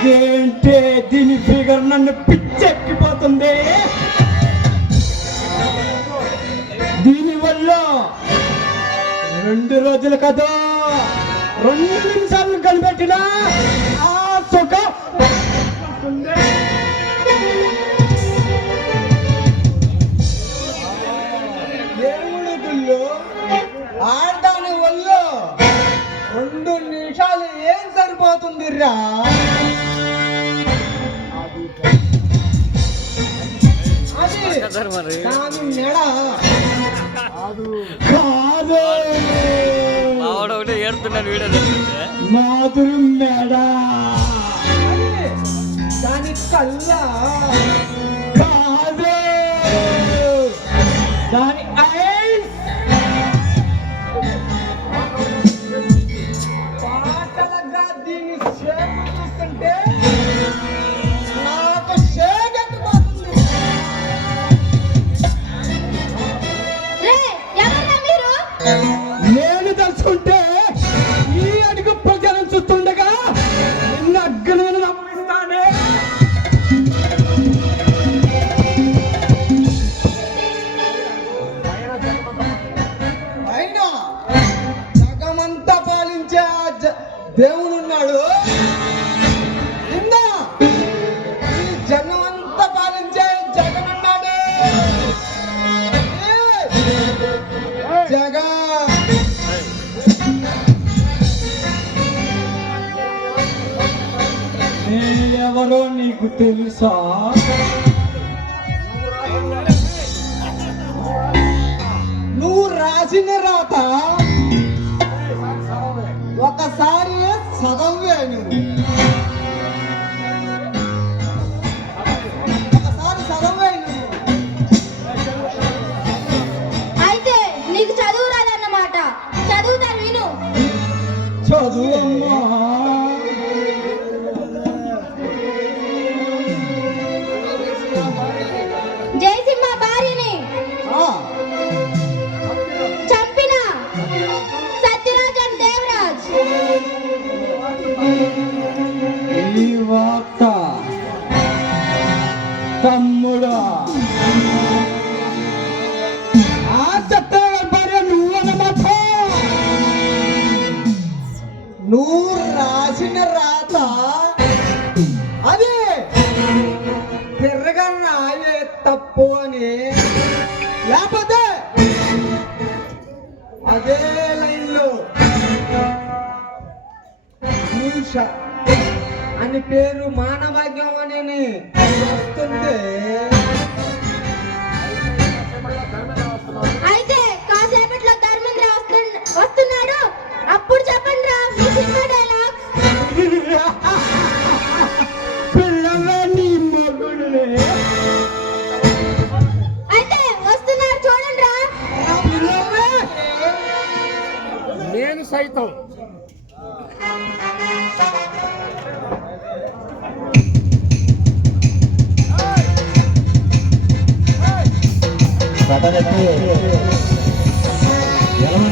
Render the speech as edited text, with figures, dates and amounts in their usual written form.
అదేంటే దీని ఫిగర్ నన్ను పిచ్చెక్కిపోతుంది. దీనివల్ల 2 రోజులు కదా 2 నిమిషాలు కనిపెట్టినా ఆ సుఖం ఏముడుగుళ్ళు ఆడదాని వల్ల 2 నిమిషాలు ఏం సరిపోతుందిరా? అది దాని మెడ కాదు, ఒకటే ఏడుతున్నాను వీడియో మాధురు మెడ. దాని కళ్ళ కాదు, దాని ఐస్. పాటలుగా దీని షేప్ చూస్తుంటే నాకు షేక్ ఎత్తిపోతుంది. నేను తలుచుకుంటే ఈ అడుగు ప్రజలను చూస్తుండగా నిన్న అగ్గలను నమ్మిస్తానే. అయినా జగమంతా పాలించే ఆ దేవుడున్నాడు. నిన్న ఈ జగమంతా పాలించే జగనున్నాడు. జగ నేనెవరో నీకు తెలుసా? నువ్వు రాసిన రాత ఒకసారి చదవే. ఒకసారి చదవే. అయితే నీకు చదువు రాదన్నమాట. చదువుతాను విను. చదువమ్మా. జయసింహ భార్యని చంపిన సత్యరాజన్ దేవరాజ్ ఈ వార్త తమ్ముడా, ఆ సత్యరాజన్ భార్య నువ్వన్నమాట. నువ్వు రాసిన రాత అదే తిరగన్నాయే తప్పు అని, లేకపోతే అదే లైన్లో పురుష అని పేరు మానవాగ్యం అని వస్తుంది. అయితే కాసేపట్లో ధర్మేంద్ర వస్తున్నాడు. అప్పుడు చెప్పండి రా మీ సినిమా డైలాగ్. పిల్లవే నీ మగుడులే. అయితే వస్తున్నాడు చూడండి రా. నేను సైతం ఎలా